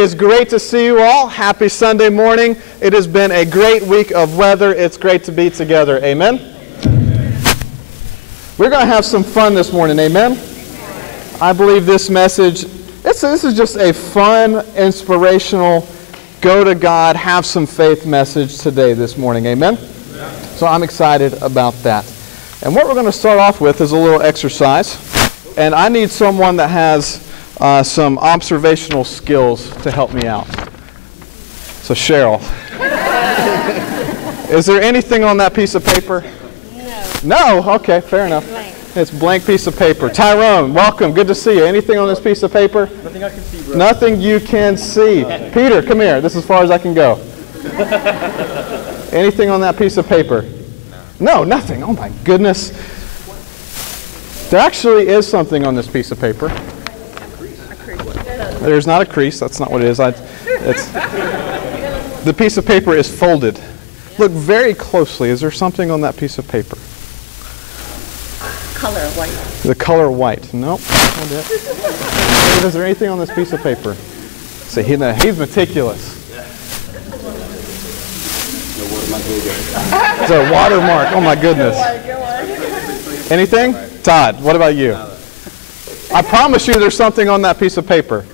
is great to see you all. Happy Sunday morning. It has been a great week of weather. It's great to be together. Amen? We're going to have some fun this morning. Amen? I believe this message, this is just a fun, inspirational, go to God, have some faith message today, this morning. Amen? So I'm excited about that. And what we're going to start off with is a little exercise. And I need someone that has some observational skills to help me out. So Cheryl, is there anything on that piece of paper? No. No? Okay, fair enough. Blank. It's a blank piece of paper. Tyrone, welcome. Good to see you. Anything on this piece of paper? Nothing I can see, bro. Nothing you can see. Peter, come here. This is as far as I can go. Anything on that piece of paper? No, nothing. Oh my goodness. There actually is something on this piece of paper. There's not a crease. That's not what it is. The piece of paper is folded. Look very closely. Is there something on that piece of paper? Color white. The color white. Nope. Not it. Is there anything on this piece of paper? See, he's meticulous. It's a watermark. Oh my goodness. Anything? Todd, what about you? I promise you there's something on that piece of paper.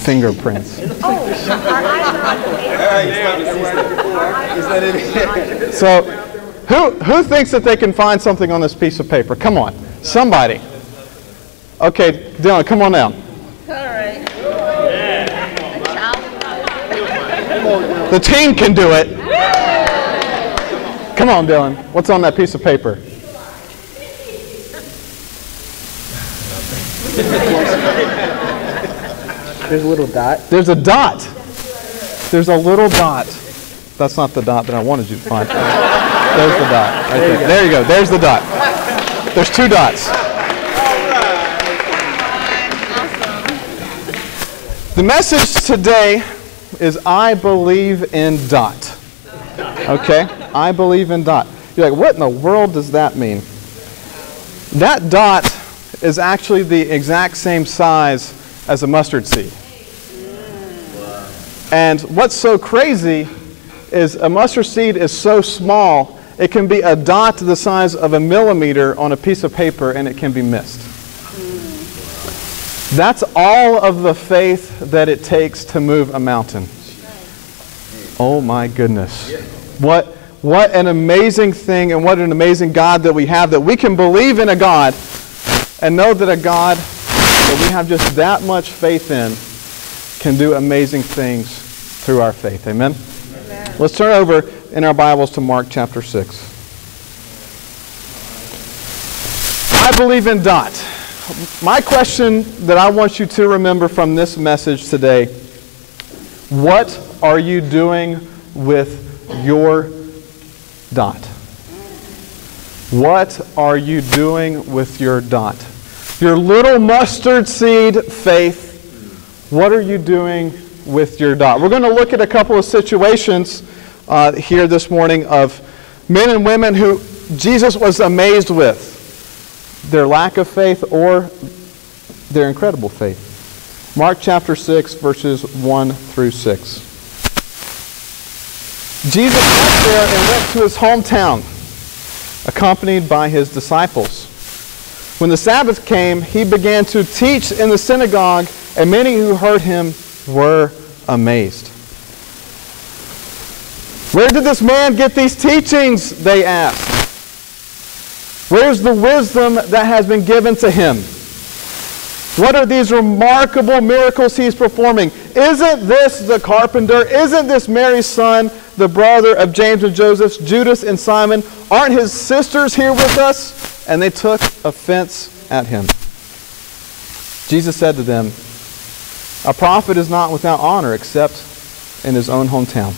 Fingerprints. So, who thinks that they can find something on this piece of paper? Come on, somebody. Okay, Dylan, come on down. All right. The team can do it. Come on, Dylan. What's on that piece of paper? There's a little dot. There's a dot. There's a little dot. That's not the dot that I wanted you to find. There's the dot. Right there. There you go. There's the dot. There's two dots. The message today is I believe in dot. Okay? I believe in dot. You're like, what in the world does that mean? That dot is actually the exact same size as a mustard seed. And what's so crazy is a mustard seed is so small, it can be a dot the size of a millimeter on a piece of paper and it can be missed. That's all of the faith that it takes to move a mountain. Oh my goodness. What an amazing thing and what an amazing God that we have, that we can believe in a God and know that a God that we have just that much faith in can do amazing things through our faith. Amen? Amen. Let's turn over in our Bibles to Mark chapter 6. I believe in dot. My question that I want you to remember from this message today, what are you doing with your dot? What are you doing with your dot? Your little mustard seed faith, what are you doing with your dot? We're going to look at a couple of situations here this morning of men and women who Jesus was amazed with their lack of faith or their incredible faith. Mark chapter 6, verses 1 through 6. Jesus left there and went to his hometown, accompanied by his disciples. When the Sabbath came, he began to teach in the synagogue, and many who heard him were amazed. Where did this man get these teachings? They asked. Where's the wisdom that has been given to him? What are these remarkable miracles he's performing? Isn't this the carpenter? Isn't this Mary's son, the brother of James and Joseph, Judas and Simon? Aren't his sisters here with us? And they took offense at him. Jesus said to them, a prophet is not without honor except in his own hometown,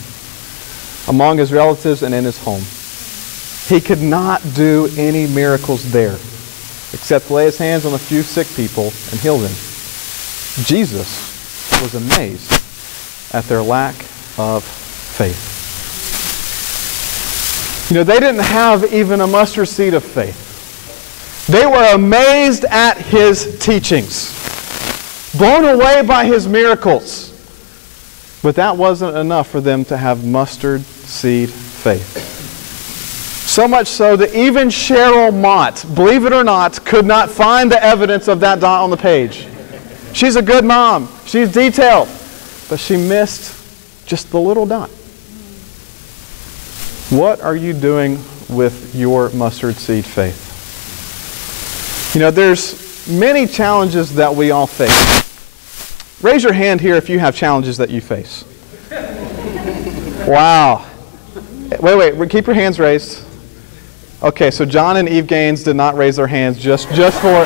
among his relatives and in his home. He could not do any miracles there except lay his hands on a few sick people and heal them. Jesus was amazed at their lack of faith. You know, they didn't have even a mustard seed of faith. They were amazed at his teachings, blown away by his miracles. But that wasn't enough for them to have mustard seed faith. So much so that even Cheryl Mott, believe it or not, could not find the evidence of that dot on the page. She's a good mom. She's detailed. But she missed just the little dot. What are you doing with your mustard seed faith? You know, there's many challenges that we all face. Raise your hand here if you have challenges that you face. Wow. Wait, keep your hands raised. Okay, so John and Eve Gaines did not raise their hands just for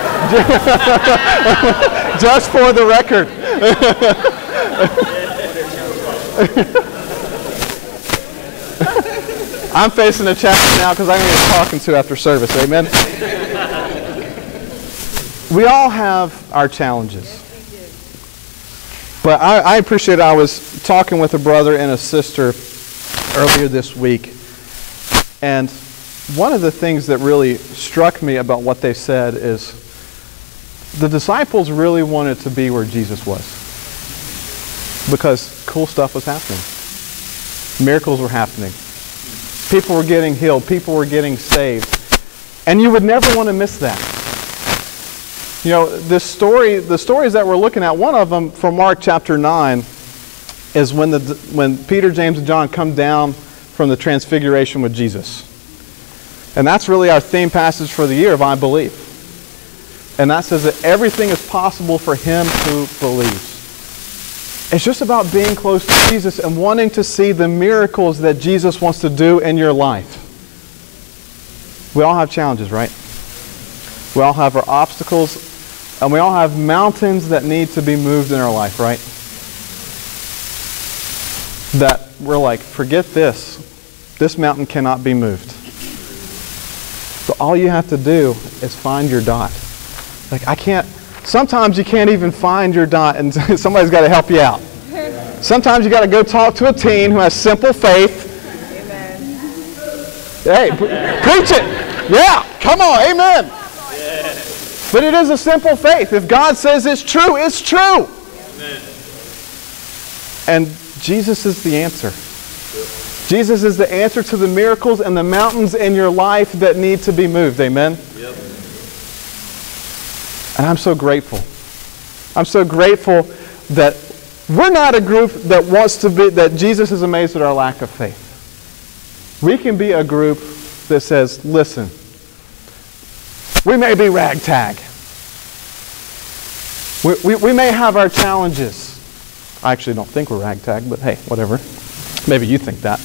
just for the record. I'm facing a challenge now because I'm going to be talking to after service. Amen. We all have our challenges. But I appreciate it. I was talking with a brother and a sister earlier this week, and one of the things that really struck me about what they said is the disciples really wanted to be where Jesus was because cool stuff was happening. Miracles were happening. People were getting healed. People were getting saved. And you would never want to miss that. You know, the stories that we're looking at, one of them from Mark chapter 9 is when Peter, James, and John come down from the transfiguration with Jesus. And that's really our theme passage for the year of I believe. And that says that everything is possible for him who believes. It's just about being close to Jesus and wanting to see the miracles that Jesus wants to do in your life. We all have challenges, right? We all have our obstacles, and we all have mountains that need to be moved in our life, right? That we're like, forget this. This mountain cannot be moved. So all you have to do is find your dot. Like, sometimes you can't even find your dot, and somebody's got to help you out. Sometimes you got to go talk to a teen who has simple faith. Amen. Hey, preach it. Yeah, come on, amen. But it is a simple faith. If God says it's true, it's true. Amen. And Jesus is the answer. Jesus is the answer to the miracles and the mountains in your life that need to be moved. Amen? Yep. And I'm so grateful. I'm so grateful that we're not a group that wants to be, that Jesus is amazed at our lack of faith. We can be a group that says, listen, we may be ragtag. We may have our challenges. I actually don't think we're ragtag, but hey, whatever. Maybe you think that.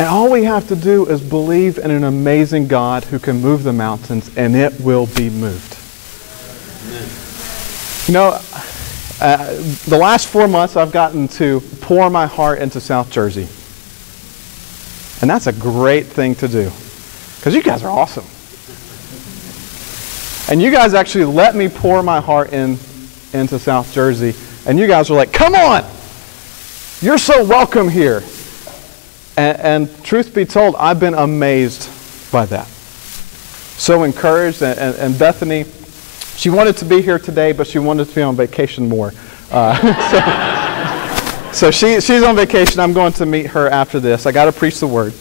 And all we have to do is believe in an amazing God who can move the mountains, and it will be moved. Amen. You know, the last 4 months I've gotten to pour my heart into South Jersey. And that's a great thing to do. Because you guys are awesome. And you guys actually let me pour my heart into South Jersey. And you guys were like, come on! You're so welcome here. And truth be told, I've been amazed by that. So encouraged. And Bethany, she wanted to be here today, but she wanted to be on vacation more. So she's on vacation. I'm going to meet her after this. I got to preach the word.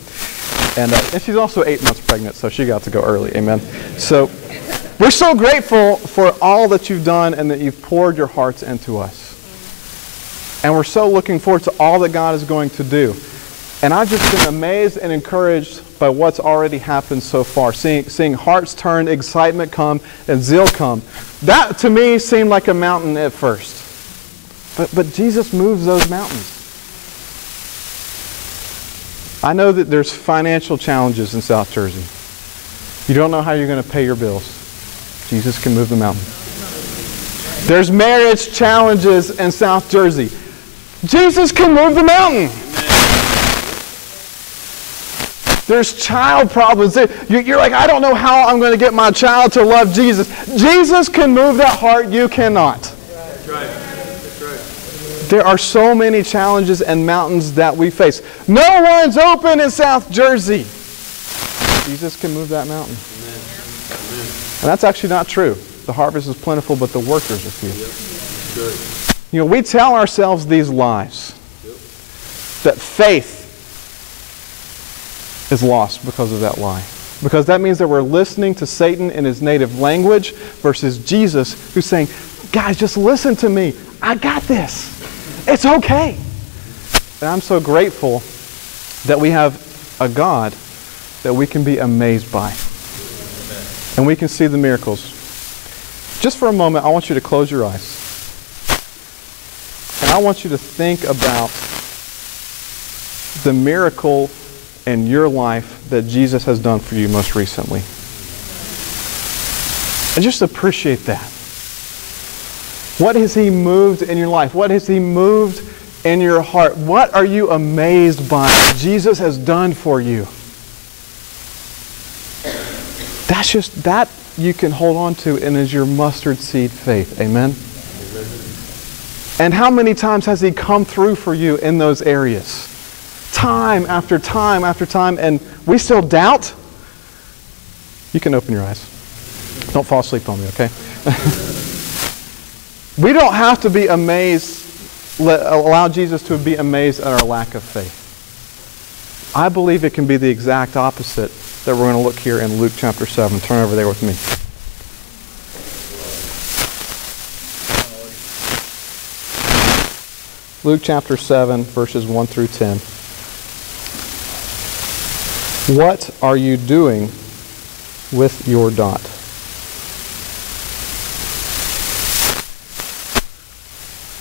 And she's also 8 months pregnant, so she got to go early. Amen. So we're so grateful for all that you've done and that you've poured your hearts into us. And we're so looking forward to all that God is going to do. And I've just been amazed and encouraged by what's already happened so far. Seeing hearts turn, excitement come, and zeal come. That, to me, seemed like a mountain at first. But Jesus moves those mountains. I know that there's financial challenges in South Jersey. You don't know how you're going to pay your bills. Jesus can move the mountain. There's marriage challenges in South Jersey. Jesus can move the mountain. There's child problems. You're like, I don't know how I'm going to get my child to love Jesus. Jesus can move that heart. You cannot. That's right. That's right. There are so many challenges and mountains that we face. No one's open in South Jersey. Jesus can move that mountain. And that's actually not true. The harvest is plentiful, but the workers are few. You know, we tell ourselves these lies. That faith is lost because of that lie. Because that means that we're listening to Satan in his native language versus Jesus who's saying, guys, just listen to me. I got this. It's okay. And I'm so grateful that we have a God that we can be amazed by. And we can see the miracles. Just for a moment, I want you to close your eyes. And I want you to think about the miracle in your life that Jesus has done for you most recently. And just appreciate that. What has He moved in your life? What has He moved in your heart? What are you amazed by Jesus has done for you? That's just, that you can hold on to and is your mustard seed faith. Amen? And how many times has He come through for you in those areas? Time after time after time, and we still doubt? You can open your eyes. Don't fall asleep on me, okay? We don't have to be amazed, allow Jesus to be amazed at our lack of faith. I believe it can be the exact opposite that we're going to look here in Luke chapter 7. Turn over there with me. Luke chapter 7, verses 1 through 10. What are you doing with your dot?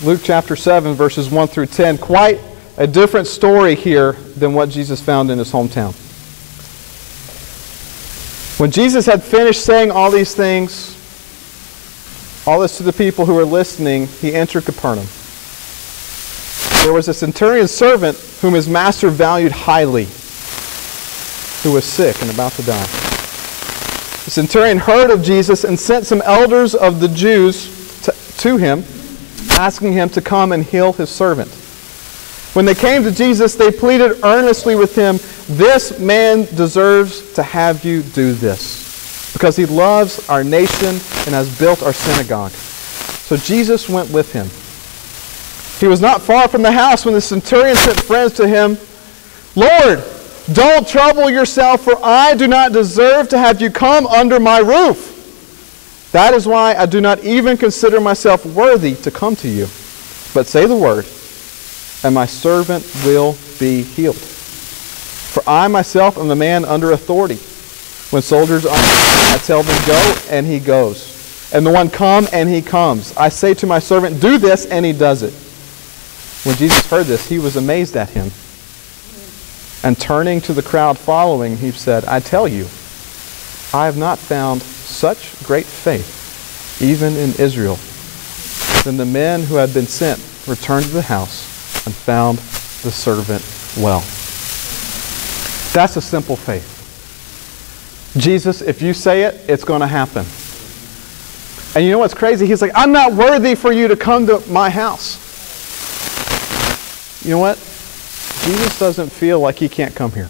Luke chapter 7, verses 1 through 10. Quite a different story here than what Jesus found in his hometown. When Jesus had finished saying all these things, all this to the people who were listening, He entered Capernaum. There was a centurion's servant whom his master valued highly, who was sick and about to die. The centurion heard of Jesus and sent some elders of the Jews to him, asking him to come and heal his servant. When they came to Jesus, they pleaded earnestly with him, "This man deserves to have you do this, because he loves our nation and has built our synagogue." So Jesus went with him. He was not far from the house when the centurion sent friends to him. "Lord, don't trouble yourself, for I do not deserve to have you come under my roof. That is why I do not even consider myself worthy to come to you. But say the word, and my servant will be healed. For I myself am a man under authority. When soldiers are, I tell them go, and he goes. And the one come, and he comes. I say to my servant, do this, and he does it." When Jesus heard this, he was amazed at him. And turning to the crowd following, he said, "I tell you, I have not found such great faith, even in Israel." Then the men who had been sent returned to the house and found the servant well. That's a simple faith. Jesus, if you say it, it's going to happen. And you know what's crazy? He's like, "I'm not worthy for you to come to my house." You know what? Jesus doesn't feel like he can't come here.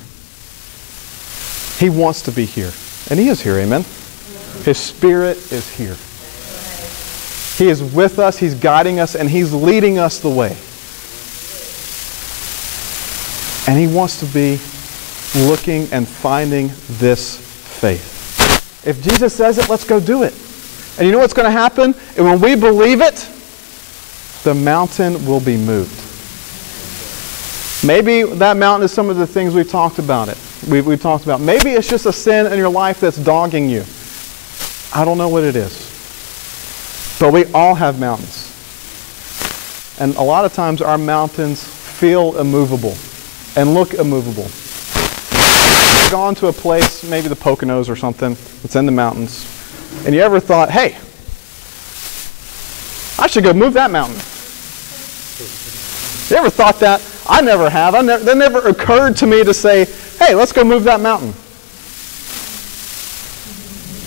He wants to be here. And he is here, amen? His Spirit is here. He is with us, He's guiding us, and He's leading us the way. And He wants to be looking and finding this faith. If Jesus says it, let's go do it. And you know what's going to happen? And when we believe it, the mountain will be moved. Maybe that mountain is some of the things we've talked about. We've talked about. Maybe it's just a sin in your life that's dogging you. I don't know what it is. But we all have mountains. And a lot of times our mountains feel immovable and look immovable. You've gone to a place, maybe the Poconos or something, that's in the mountains, and you ever thought, "Hey, I should go move that mountain." You ever thought that? I never have. That never occurred to me to say, "Hey, let's go move that mountain."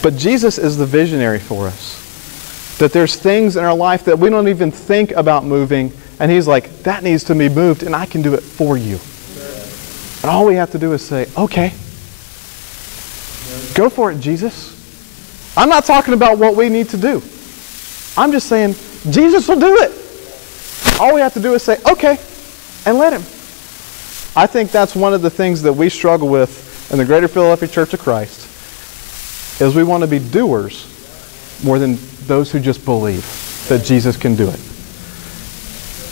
But Jesus is the visionary for us. That there's things in our life that we don't even think about moving, and He's like, "That needs to be moved, and I can do it for you." And all we have to do is say, "Okay." Go for it, Jesus. I'm not talking about what we need to do. I'm just saying, Jesus will do it. All we have to do is say, okay, and let him. I think that's one of the things that we struggle with in the Greater Philadelphia Church of Christ, is we want to be doers more than those who just believe that Jesus can do it.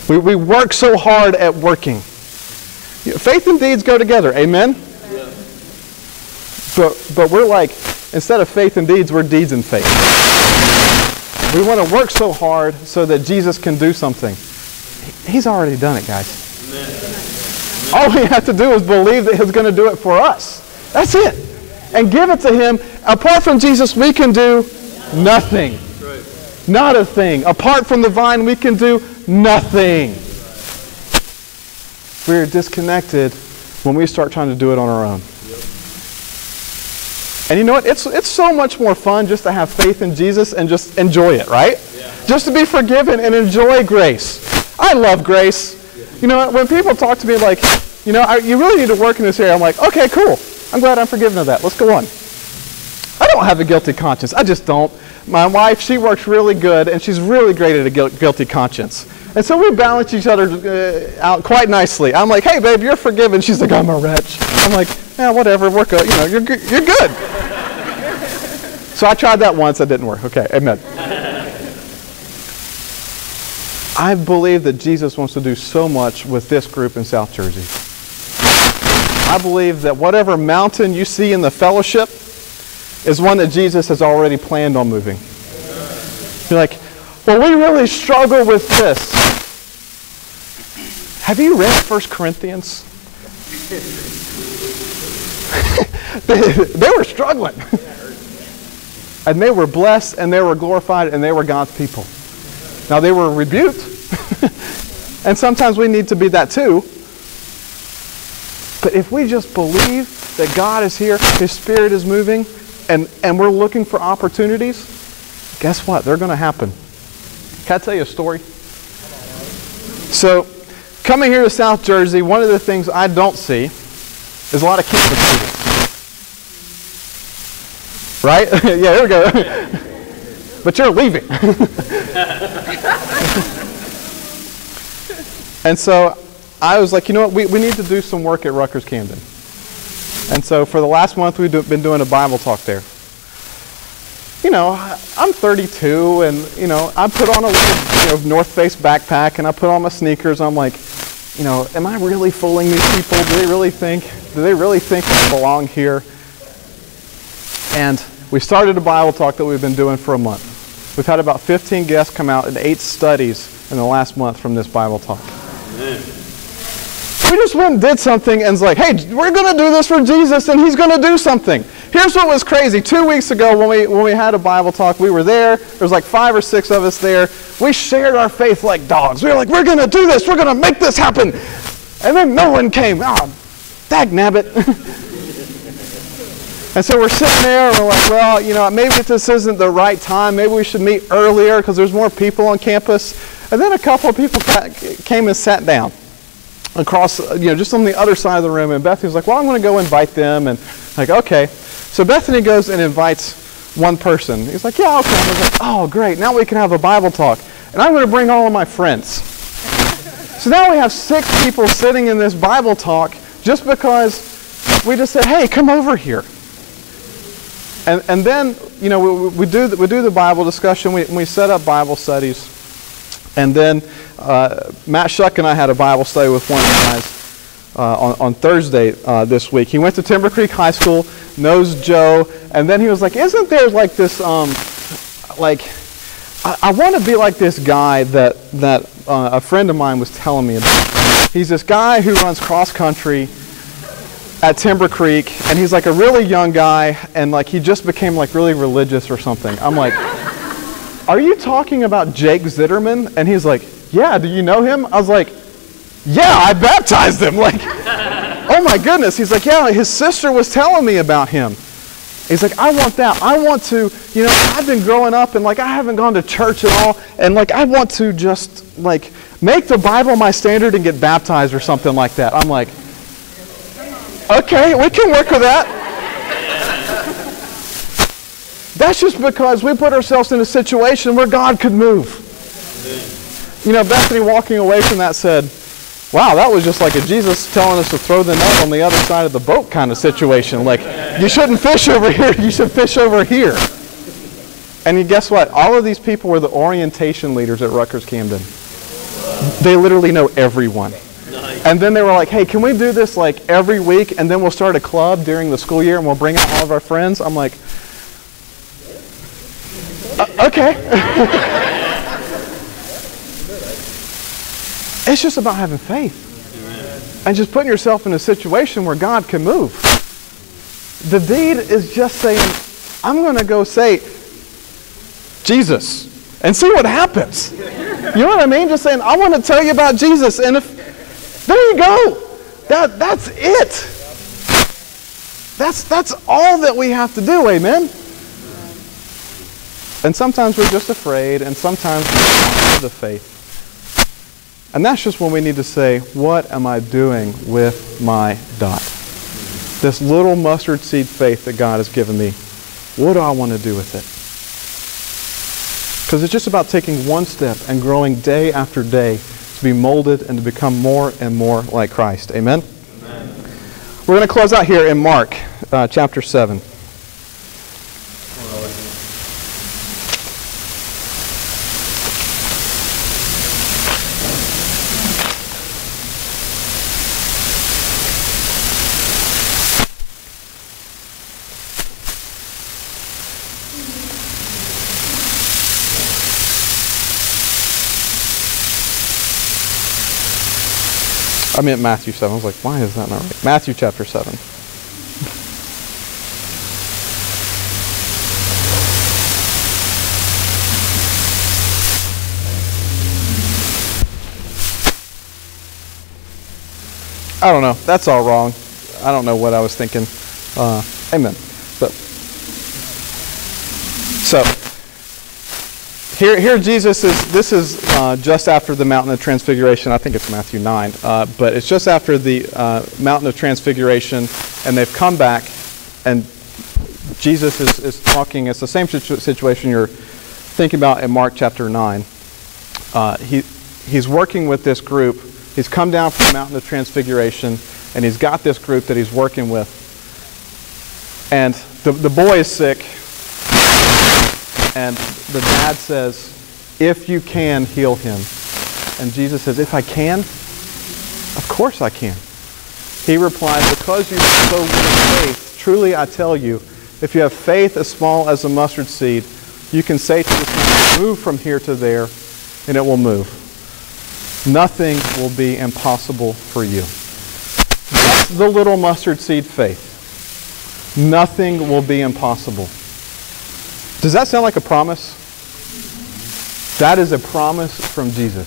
We work so hard at working. Faith and deeds go together, amen? Yeah. But we're like, instead of faith and deeds, we're deeds and faith. We want to work so hard so that Jesus can do something. He's already done it, guys. Amen. All we have to do is believe that he's going to do it for us. That's it. And give it to him. Apart from Jesus, we can do nothing. Right. Not a thing. Apart from the vine, we can do nothing. We're disconnected when we start trying to do it on our own. Yep. And you know what? It's so much more fun just to have faith in Jesus and just enjoy it, right? Yeah. Just to be forgiven and enjoy grace. I love grace. Yeah. You know, when people talk to me like, you know, you really need to work in this area, I'm like, okay, cool. I'm glad I'm forgiven of that. Let's go on. I don't have a guilty conscience. I just don't. My wife, she works really good, and she's really great at a guilty conscience. And so we balance each other out quite nicely. I'm like, hey, babe, you're forgiven. She's like, I'm a wretch. I'm like, yeah, whatever. We're good. You know, you're good. So I tried that once. That didn't work. Okay, amen. I believe that Jesus wants to do so much with this group in South Jersey. I believe that whatever mountain you see in the fellowship is one that Jesus has already planned on moving. You're like, well, we really struggle with this. Have you read 1 Corinthians? They were struggling. And they were blessed, and they were glorified, and they were God's people. Now, they were rebuked. And sometimes we need to be that too. But if we just believe that God is here, his Spirit is moving, and we're looking for opportunities, guess what? They're going to happen. Can I tell you a story? So, coming here to South Jersey, one of the things I don't see is a lot of campus students. Right? Yeah, here we go. But you're leaving. And so I was like, you know what, we need to do some work at Rutgers Camden. And so for the last month, we've been doing a Bible talk there. You know, I'm 32, and, you know, I put on a little North Face backpack, and I put on my sneakers. I'm like, you know, am I really fooling these people? Do they really think I belong here? And we started a Bible talk that we've been doing for a month. We've had about 15 guests come out and 8 studies in the last month from this Bible talk. Amen. We just went and did something and was like, hey, we're going to do this for Jesus, and he's going to do something. Here's what was crazy. 2 weeks ago when we had a Bible talk, we were there. There was like 5 or 6 of us there. We shared our faith like dogs. We were like, we're going to do this. We're going to make this happen. And then no one came. Oh, dagnabbit. And so we're sitting there, and we're like, well, you know, maybe this isn't the right time. Maybe we should meet earlier because there's more people on campus. And then a couple of people came and sat down across, you know, just on the other side of the room. And Bethany was like, well, I'm going to go invite them. And like, okay. So Bethany goes and invites one person. He's like, yeah, okay. I was like, oh, great. Now we can have a Bible talk. And I'm going to bring all of my friends. So now we have 6 people sitting in this Bible talk just because we just said, hey, come over here. And then, you know, we do the Bible discussion. We set up Bible studies. And then Matt Shuck and I had a Bible study with one of the guys on Thursday this week. He went to Timber Creek High School, knows Joe, and then he was like, isn't there like this, I want to be like this guy that a friend of mine was telling me about. He's this guy who runs cross country at Timber Creek, and he's like a really young guy, and like he just became like really religious or something. I'm like, are you talking about Jake Zitterman? And he's like, yeah, do you know him? I was like, yeah, I baptized him. Like, oh my goodness. He's like, yeah, his sister was telling me about him. He's like, I want that. I want to, you know, I've been growing up and like I haven't gone to church at all, and like I want to just like make the Bible my standard and get baptized or something like that. I'm like, okay, we can work with that. That's just because we put ourselves in a situation where God could move. You know, Bethany walking away from that said, wow, that was just like a Jesus telling us to throw the net on the other side of the boat kind of situation. Like, you shouldn't fish over here, you should fish over here. And guess what? All of these people were the orientation leaders at Rutgers Camden. They literally know everyone. And then they were like, hey, can we do this like every week, and then we'll start a club during the school year and we'll bring out all of our friends? I'm like, okay. It's just about having faith. And just putting yourself in a situation where God can move. The deed is just saying, I'm going to go say, Jesus, and see what happens. You know what I mean? Just saying, I want to tell you about Jesus. And if, there you go. That's it. That's all that we have to do, amen? And sometimes we're just afraid, and sometimes we don't have the faith. And that's just when we need to say, what am I doing with my dot? This little mustard seed faith that God has given me, what do I want to do with it? Because it's just about taking one step and growing day after day to be molded and to become more and more like Christ. Amen? Amen. We're going to close out here in Mark chapter 7. I meant Matthew 7. I was like, why is that not right? Matthew chapter 7. I don't know. That's all wrong. I don't know what I was thinking. Amen. So here Jesus is, this is just after the Mountain of Transfiguration. I think it's Matthew 9. But it's just after the Mountain of Transfiguration, and they've come back, and Jesus is talking. It's the same situation you're thinking about in Mark chapter 9. He's working with this group. He's come down from the Mountain of Transfiguration, and he's got this group that he's working with. And the boy is sick. And the dad says, if you can, heal him. And Jesus says, if I can? Of course I can. He replied, because you have so little faith, truly I tell you, if you have faith as small as a mustard seed, you can say to this mountain, move from here to there, and it will move. Nothing will be impossible for you. That's the little mustard seed faith. Nothing will be impossible. Does that sound like a promise? That is a promise from Jesus.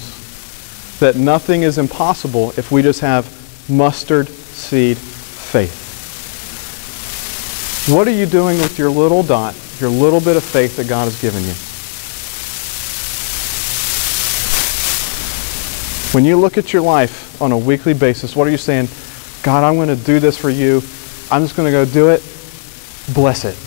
That nothing is impossible if we just have mustard seed faith. What are you doing with your little dot, your little bit of faith that God has given you? When you look at your life on a weekly basis, what are you saying? God, I'm going to do this for you. I'm just going to go do it. Bless it.